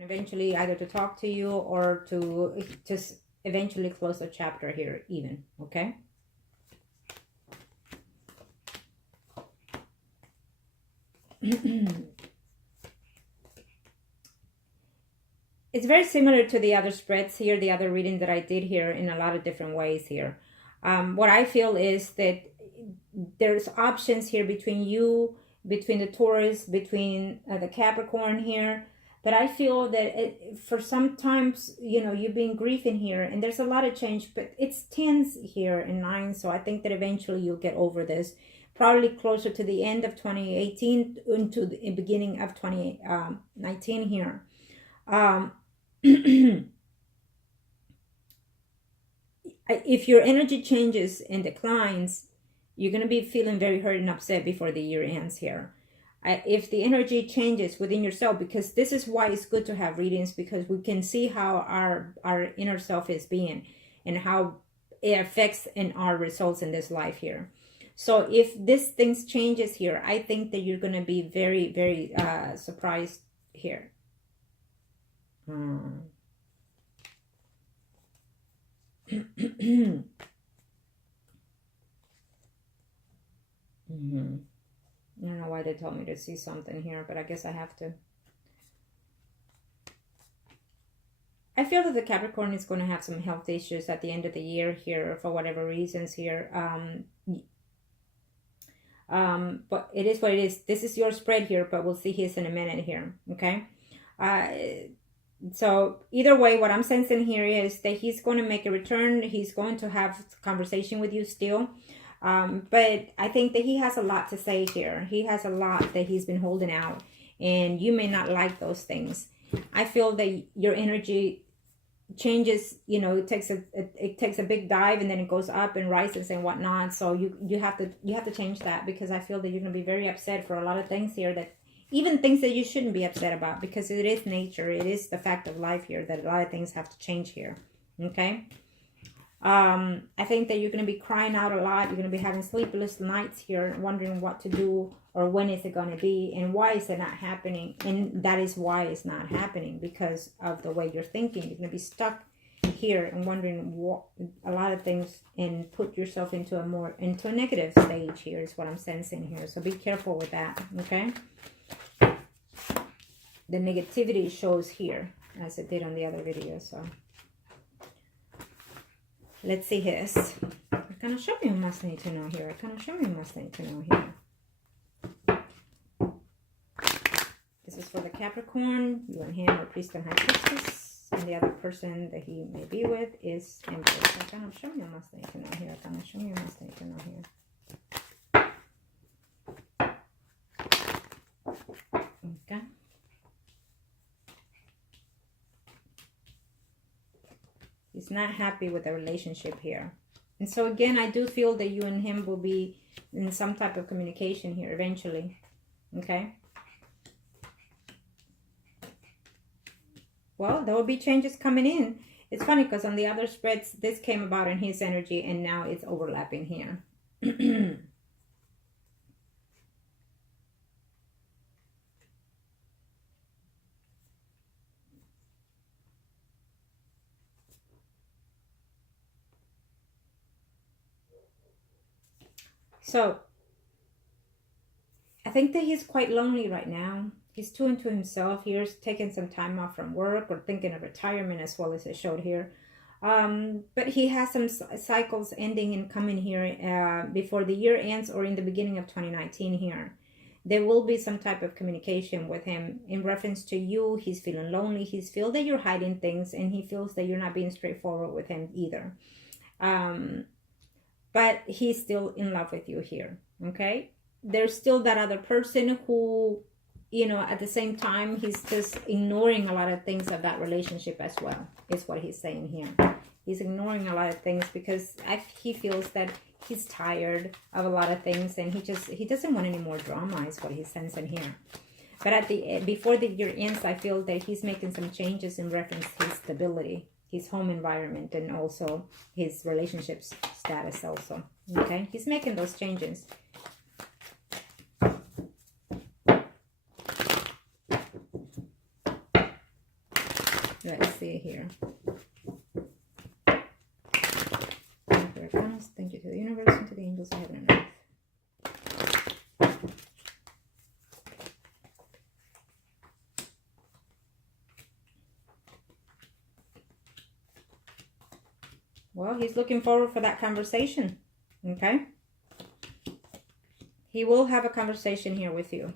eventually either to talk to you or to just eventually close the chapter here even, okay? It's very similar to the other spreads here, the other reading that I did here in a lot of different ways here. What I feel is that there's options here between you, between the Taurus, between the Capricorn here. But I feel that for sometimes, you know, you've been grieving here and there's a lot of change, but it's 10s here and 9. So I think that eventually you'll get over this. Probably closer to the end of 2018 into the beginning of 2019 here. If your energy changes and declines, you're going to be feeling very hurt and upset before the year ends here. If the energy changes within yourself, because this is why it's good to have readings, because we can see how our inner self is being and how it affects in our results in this life here. So if this things changes here, I think that you're going to be very, very surprised here. Mm-hmm. I don't know why they told me to see something here, but I guess I have to. I feel that the Capricorn is going to have some health issues at the end of the year here for whatever reasons here. But it is what it is. This is your spread here, but we'll see his in a minute here, okay? So either way, what I'm sensing here is that he's going to make a return. He's going to have a conversation with you still. But I think that he has a lot to say here. He has a lot that he's been holding out, and you may not like those things. I feel that your energy changes, you know, it takes a big dive and then it goes up and rises and whatnot. So you have to change that, because I feel that you're going to be very upset for a lot of things here, that even things that you shouldn't be upset about, because it is nature. It is the fact of life here that a lot of things have to change here. Okay. I think that you're going to be crying out a lot. You're going to be having sleepless nights here, wondering what to do or when is it going to be and why is it not happening. And that is why it's not happening, because of the way you're thinking. You're going to be stuck here and wondering what a lot of things, and put yourself into a negative stage here is what I'm sensing here. So be careful with that. Okay. The negativity shows here as it did on the other video. So let's see his. What kind of show me must need to know here? What kind of show me must need to know here? This is for the Capricorn. You and him are priest and high priestess. And the other person that he may be with is Empress. What kind of show me must need to know here? What kind of show me must need to know here? Okay. He's not happy with the relationship here. And so again, I do feel that you and him will be in some type of communication here eventually. Okay. Well, there will be changes coming in. It's funny because on the other spreads, this came about in his energy and now it's overlapping here. So, I think that he's quite lonely right now. He's too into himself. He's taking some time off from work or thinking of retirement as well, as it showed here. But he has some cycles ending and coming here before the year ends or in the beginning of 2019 here. There will be some type of communication with him in reference to you. He's feeling lonely. He feels that you're hiding things, and he feels that you're not being straightforward with him either. But he's still in love with you here, okay? There's still that other person who, you know, at the same time, he's just ignoring a lot of things of that relationship as well, is what he's saying here. He's ignoring a lot of things because he feels that he's tired of a lot of things, and he doesn't want any more drama, is what he's sensing here. But before the year ends, I feel that he's making some changes in reference to his stability, his home environment, and also his relationship status also. Okay, he's making those changes. Let's see here. Thank you to the universe and to the angels of heaven and earth. Well, he's looking forward for that conversation. Okay? He will have a conversation here with you.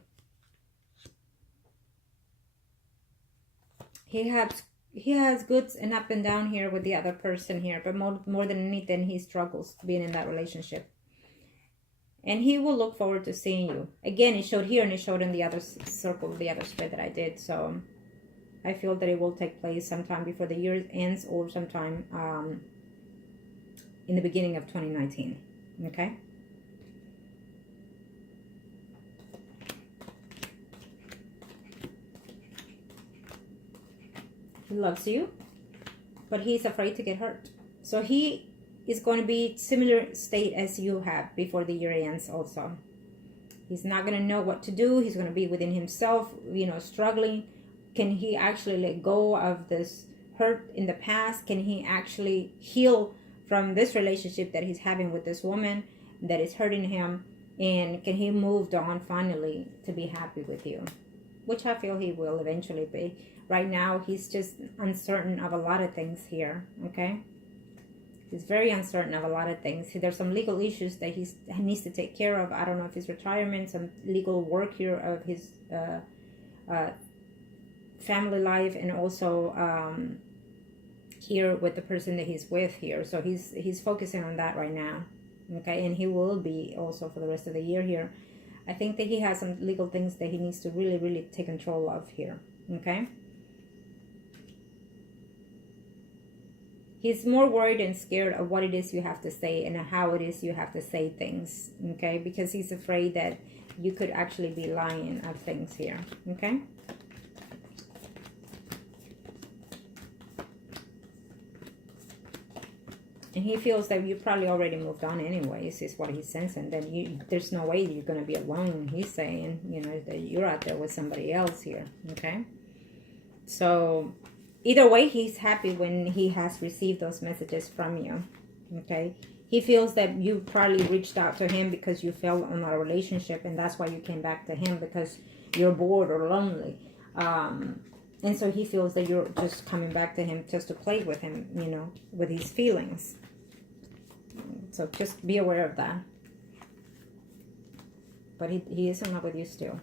He has goods and up and down here with the other person here, but more than anything, he struggles being in that relationship. And he will look forward to seeing you. Again, it showed here and it showed in the other circle, the other spread that I did. So I feel that it will take place sometime before the year ends or sometime in the beginning of 2019. Okay? He loves you, but he's afraid to get hurt. So he is going to be similar state as you have before the year ends also. He's not going to know what to do. He's going to be within himself, you know, struggling. Can he actually let go of this hurt in the past? Can he actually heal from this relationship that he's having with this woman that is hurting him? And can he move on finally to be happy with you? Which I feel he will eventually be. Right now, he's just uncertain of a lot of things here, okay? He's very uncertain of a lot of things. There's some legal issues that he needs to take care of. I don't know if his retirement, some legal work here of his family life, and also here with the person that he's with here. So he's focusing on that right now, okay? And he will be also for the rest of the year here. I think that he has some legal things that he needs to really, really take control of here, okay? He's more worried and scared of what it is you have to say and how it is you have to say things, okay? Because he's afraid that you could actually be lying of things here, okay? And he feels that you probably already moved on anyways, is what he's sensing. Then there's no way you're going to be alone, he's saying, you know, that you're out there with somebody else here, okay? So either way, he's happy when he has received those messages from you, okay? He feels that you probably reached out to him because you fell on a relationship, and that's why you came back to him, because you're bored or lonely. And so he feels that you're just coming back to him just to play with him, you know, with his feelings. So just be aware of that. But he is in love with you still.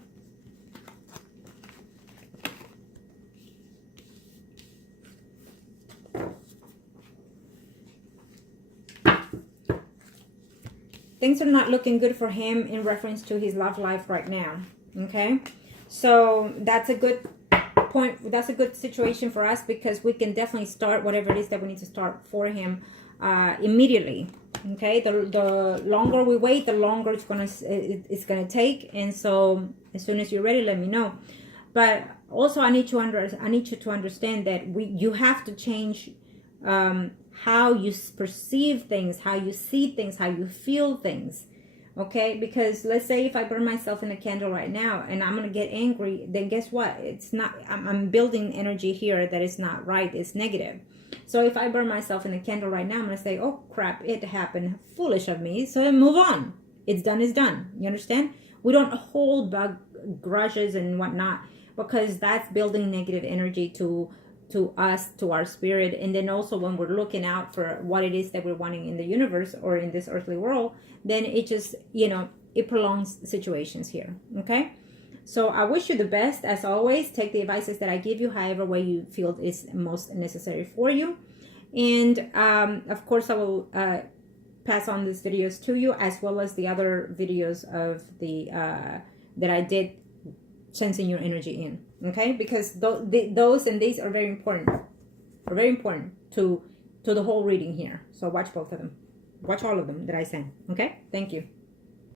Things are not looking good for him in reference to his love life right now, okay? So that's a good point. That's a good situation for us, because we can definitely start whatever it is that we need to start for him immediately, okay? The longer we wait, the longer it's gonna take. And so as soon as you're ready, let me know. But also I need you to understand that you have to change how you perceive things, how you see things, how you feel things, okay? Because let's say if I burn myself in a candle right now and I'm going to get angry, then guess what? It's not, I'm building energy here that is not right, it's negative. So if I burn myself in a candle right now, I'm going to say, oh crap, it happened, foolish of me, so I move on. It's done is done, you understand? We don't hold back grudges and whatnot, because that's building negative energy to us, to our spirit. And then also when we're looking out for what it is that we're wanting in the universe or in this earthly world, then it just, you know, it prolongs situations here, okay? So I wish you the best. As always, take the advices that I give you however way you feel is most necessary for you. And of course I will pass on these videos to you, as well as the other videos of the that I did sensing your energy in, okay? Because those and these are very important to the whole reading here. So watch both of them, watch all of them that I send, okay? Thank you.